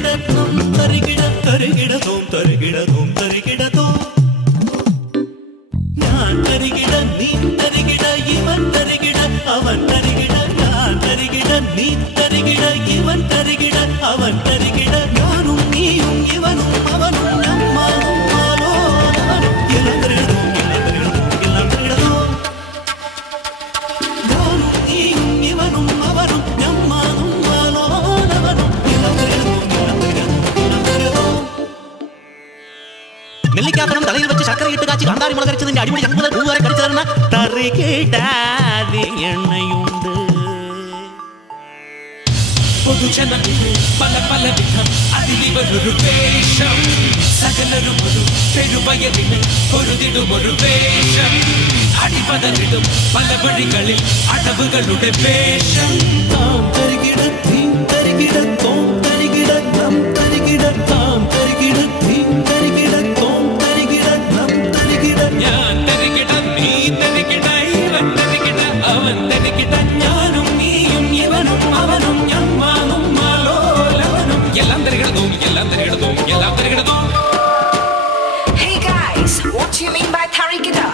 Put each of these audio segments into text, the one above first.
തരികിടത്തും തരികിട തരികിടതും തരികിടതും തരികിടതോ ഞാൻ തരികിട നീ തരികിട ഇവൻ തരികിട അവൻ തരികിട ഞാൻ തരികിട നീ തരികിട ഇവൻ തരികിട അവൻ തരികിട ഞാനും നീയും ഇവനും അവനും നമ്മാനും മാലോ എല്ലാം തരികിടതും എല്ലാം തരികിടതും എല്ലാം തരികിടതോ ഞാനും നീയും ഇവനും അവനും നമ്മാനും മാലോ അവനും എല്ലാം തരികിടതും എല്ലാം തരികിടതും എല്ലാം തരികിടതോ നെല്ലിക്കാപ്പണം തലയിൽ വെച്ച് ശർക്കര ഇട്ട് കാച്ചി കാന്താരി മുളകരച്ചതിന്റെ അടിപൊളി ചങ്കുതൽ പൂവരെ കടിച്ചു തരുന്ന തറികിടാതെ എണ്ണയുണ്ട് പൊതുജനങ്ങൾ പല പല വിധം അതിലിവരൊരു വേഷം സകലരും ഒരു പെരുവയലിന് പൊരുതിടുമൊരു വേഷം അടിപതറിടും പല വഴികളിൽ അടവുകളുടെ വേഷം താം തരികിട തീം തരികിട തോം തരികിട നം തരികിട താം തരികിട തീം തരികിട തോം തരികിട നം തരികിട ഞാൻ തരികിട നീ തരികിട ഇവൻ തരികിട അവൻ തരികിട ഞാനും നീയും ഇവനും അവനും ഞമ്മാനും മാലോലവനും എല്ലാം തരികിടതും എല്ലാം തരികിടതും എല്ലാം തരികിടതും. Hey guys, what do you mean by tarigida?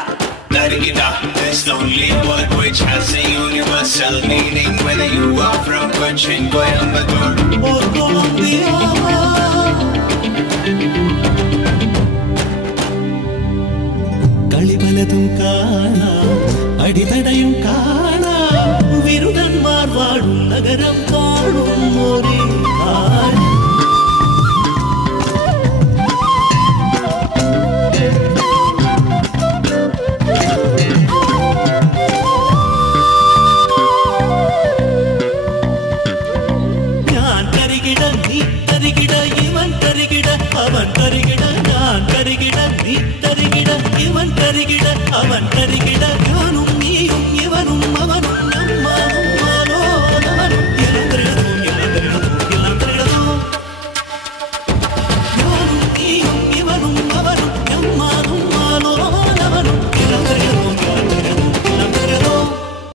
Tarigida is the only word which has a universal meaning, whether you are from Cochin, Coimbatore or Colombia. കളിപലതും കാണാം അടിതടയും കാണാം വിരുടന്മാർ വാഴും നഗരം കാണും